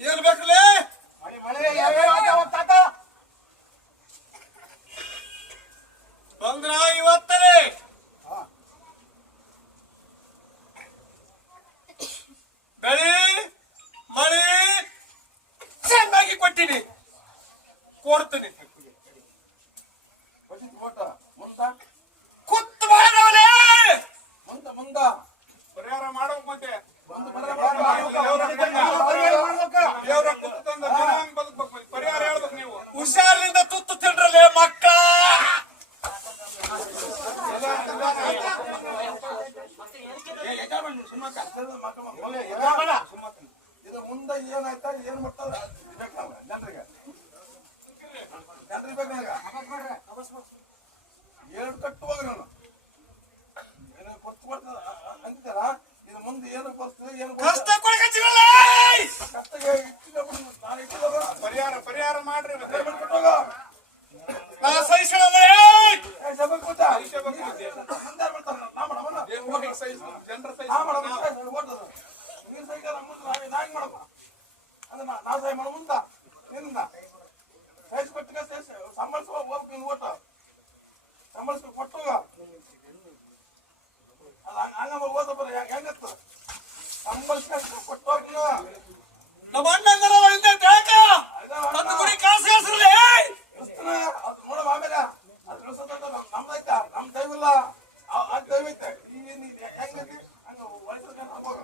ಏನ್ ಬೇಕಲೇ ಬಂದ್ರ ಇವತ್ತಲೇ ಬೆಳಿ ಮಳಿ ಚೆನ್ನಾಗಿ ಕೊಟ್ಟಿನಿ ಕೊಡ್ತೀನಿ ಕುತ್ತು ಮಾಡವಲೇ ಮುಂದ ಪರಿಹಾರ ಮಾಡೋಕ್ ಮತ್ತೆ ದೇವ್ರ ಕುತ್ತು ತಂದ ಬದುಕ್ಬೇಕು ಪರಿಹಾರ ಹೇಳ್ಬೇಕು ನೀವು ಹುಷಾರಿನಿಂದ ತುತ್ತು ತಿಂಡ್ರಲ್ಲೇ ಮಕ್ಕ ಇದು ಮುಂದೆ ಏನಾಯ್ತಾ ಏನ್ ಮಾಡ್ತಾರ ಜನರಿಗೆ ಜನರಿಗೆ ಬೇಕು ನನಗ ಎರಡು ಕಟ್ಟುವಾಗ ನಾನು ಏನು ಕೊಟ್ಟು ಬರ್ತದ ಅಂತಾರ ಇದು ಮುಂದೆ ಏನು ಬರ್ತದೆ ಏನು ಕಷ್ಟ ನಾನು ಇಟ್ಟಿಲ್ಲ ಪರಿಹಾರ ಮಾಡ್ರಿ ಕೊಟ್ಟೋಗ ನಾ ಸಹಿಸೋಣ ಸಂಬಳಿಸುವ ಓಟ ಸಂಬಳಿಸ್ಕೊ ಕೊಟ್ಟೋಗ ಅದ ಹಂಗ ಓದ ಬರ ಹೆಂಗತ್ತ ಸಂಬಳಿಸ್ಕೊಂಡ್ ಕೊಟ್ಟೋಗ ನಮ್ಮ ಅಣ್ಣಂಗರ ಗುಡಿ ಕಾಸು ಹೆಸರಲ್ಲೇ ಅದು ನೋಡಮ್ಮ ಆಮೇಲೆ ಅದು ನಮ್ದೈತ ನಮ್ ದೈವಿಲ್ಲ ದೈವೈತೆ ಹೆಂಗೈತಿ ಹಂಗ ವಯಸ್ಸು ಹೋಗ